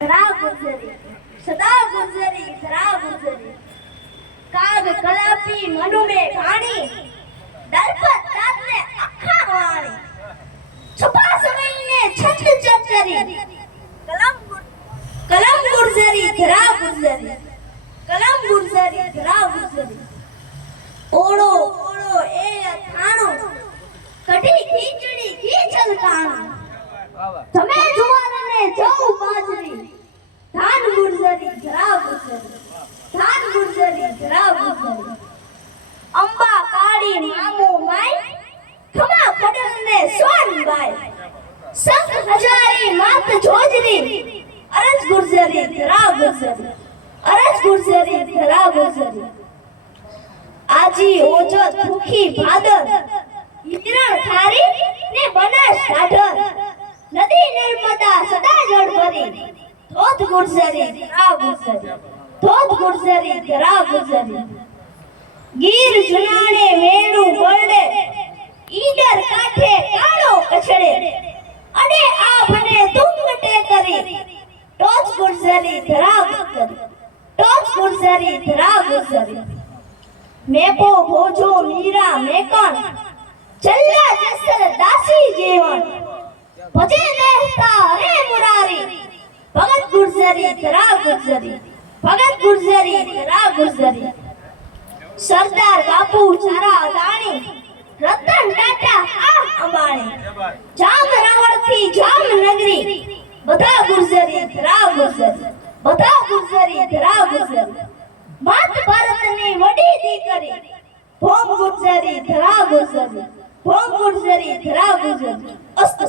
ધરા ગુજરી સદા ગુજરી ધરા ગુજરી કાગ કલાપી મનુ મે ઘાણી દરપત તાતને અખા વાણી છુપા સમયને છંદ ચચરી કલમ ગુજરી ધરા ગુજરી કલમ ગુજરી ધરા ગુજરી ઓળો ઓળો એ થાણો કઢી ખીચડી ખીચલ કાણો તમે જુવારને જવ બાજરી ધાન ગુજરી ધરા ગુજરી ધાન ગુજરી ધરા ગુજરી અંબા કાળી મામો માય ખમા પડલને સોન બાય સંગ હજારી માત જોજરી અરજ ગુજરી ધરા ગુજરી અરજ ગુજરી ધરા ગુજરી આજી ઓજત ભૂખી ભાદર હિરણ થારી ને બનાસ ઢાઢર નદી નર્મદા સદા જળ ભરી ધોધ ગુજરી ધરા ગુજરી ધોધ ગુજરી ધરા ગુજરી ગીર જુનાણે મેણું ગોળડે ઈડર કાંઠે કાળો કછડે અડે આ ભને તુંગટે કરી ટોચ ગુજરી ધરા ગુજરી ટોચ ગુજરી ધરા ગુજરી મેપો ભોજો મીરા મેકણ ચલ્લા જસર દાસી જીવન ભજે રહેતા રે મુરારી ભગત ગુજરી ધરા ગુજરી ભગત ગુજરી ધરા ગુજરી સરદાર બાપુ સારા દાણી રતન ટાટા આ અંબાણી જામ રવળ થી જામ નગરી બધા ગુજરી ધરા ગુજરી બધા ગુજરી ધરા ગુજરી માત ભારતની વડી દીકરી ભોમ ગુજરી ધરા ગુજરી ભોમ ગુજરી ધરા ગુજરી અસ્ત